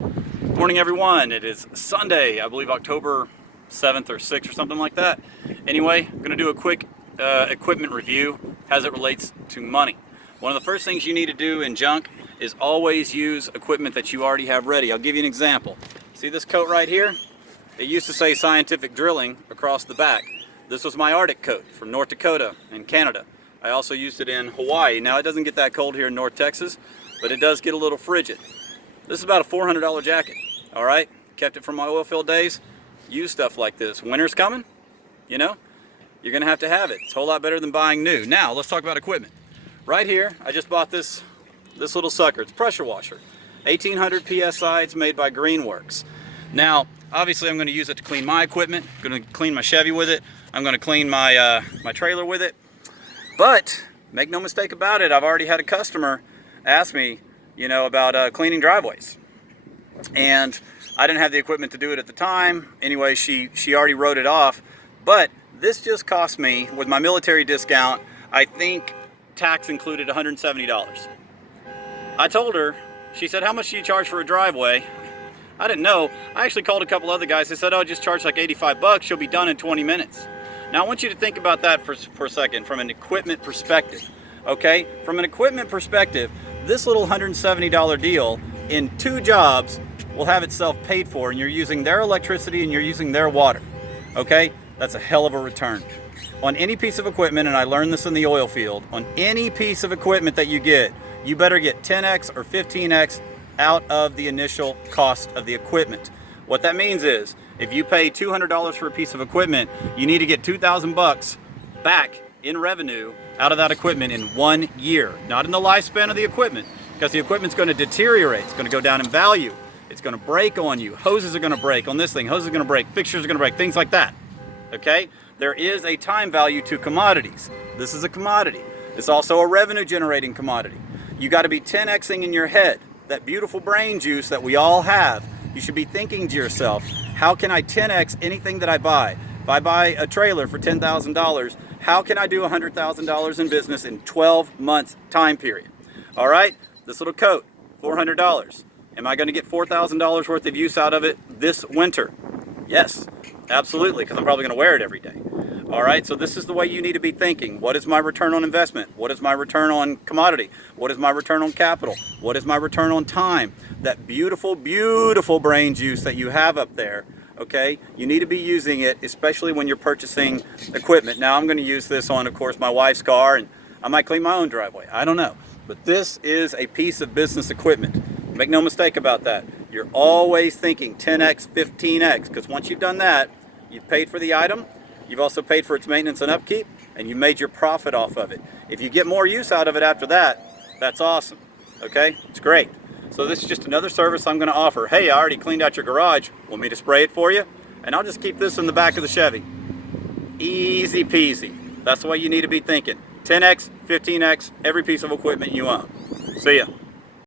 Morning everyone, it is Sunday, I believe October 7th or 6th or something like that. Anyway, I'm going to do a quick equipment review as it relates to money. One of the first things you need to do in junk is always use equipment that you already have ready. I'll give you an example. See this coat right here? It used to say Scientific Drilling across the back. This was my Arctic coat from North Dakota in Canada. I also used it in Hawaii. Now it doesn't get that cold here in North Texas, but it does get a little frigid. This is about a $400 jacket. All right, kept it from my oil field days. Use stuff like this. Winter's coming, you know, you're gonna have to have it. It's a whole lot better than buying new. Now let's talk about equipment. Right here, I just bought this little sucker. It's a pressure washer, 1800 PSI. It's made by Greenworks. Now, obviously, I'm going to use it to clean my equipment. I'm going to clean my Chevy with it. I'm going to clean my my trailer with it. But make no mistake about it, I've already had a customer ask me, you know, about cleaning driveways. And I didn't have the equipment to do it at the time. Anyway, she already wrote it off. But this just cost me, with my military discount, I think tax included $170. I told her, she said, how much do you charge for a driveway? I didn't know. I actually called a couple other guys. They said, oh, just charge like 85 bucks. She'll be done in 20 minutes. Now I want you to think about that for a second from an equipment perspective. Okay? From an equipment perspective, this little $170 deal in 2 jobs will have itself paid for, and you're using their electricity and you're using their water. Okay? That's a hell of a return. On any piece of equipment, and I learned this in the oil field, on any piece of equipment that you get, you better get 10x or 15x out of the initial cost of the equipment. What that means is, if you pay $200 for a piece of equipment, you need to get 2,000 bucks back in revenue out of that equipment in 1 year. Not in the lifespan of the equipment, because the equipment's going to deteriorate. It's going to go down in value. It's going to break on you. Hoses are going to break on this thing. Hoses are going to break. Fixtures are going to break. Things like that. Okay? There is a time value to commodities. This is a commodity. It's also a revenue generating commodity. You got to be 10xing in your head. That beautiful brain juice that we all have. You should be thinking to yourself, how can I 10x anything that I buy? If I buy a trailer for $10,000, how can I do $100,000 in business in 12 months time period? All right, this little coat, $400. Am I going to get $4,000 worth of use out of it this winter? Yes, absolutely, because I'm probably going to wear it every day. All right, so this is the way you need to be thinking. What is my return on investment? What is my return on commodity? What is my return on capital? What is my return on time? That beautiful, beautiful brain juice that you have up there, okay? You need to be using it, especially when you're purchasing equipment. Now, I'm going to use this on, of course, my wife's car, and I might clean my own driveway. I don't know. But this is a piece of business equipment. Make no mistake about that. You're always thinking 10x, 15x, because once you've done that, you've paid for the item, you've also paid for its maintenance and upkeep, and you made your profit off of it. If you get more use out of it after that, that's awesome. Okay? It's great. So this is just another service I'm going to offer. Hey, I already cleaned out your garage. Want me to spray it for you? And I'll just keep this in the back of the Chevy. Easy peasy. That's the way you need to be thinking. 10x, 15x, every piece of equipment you own. See ya.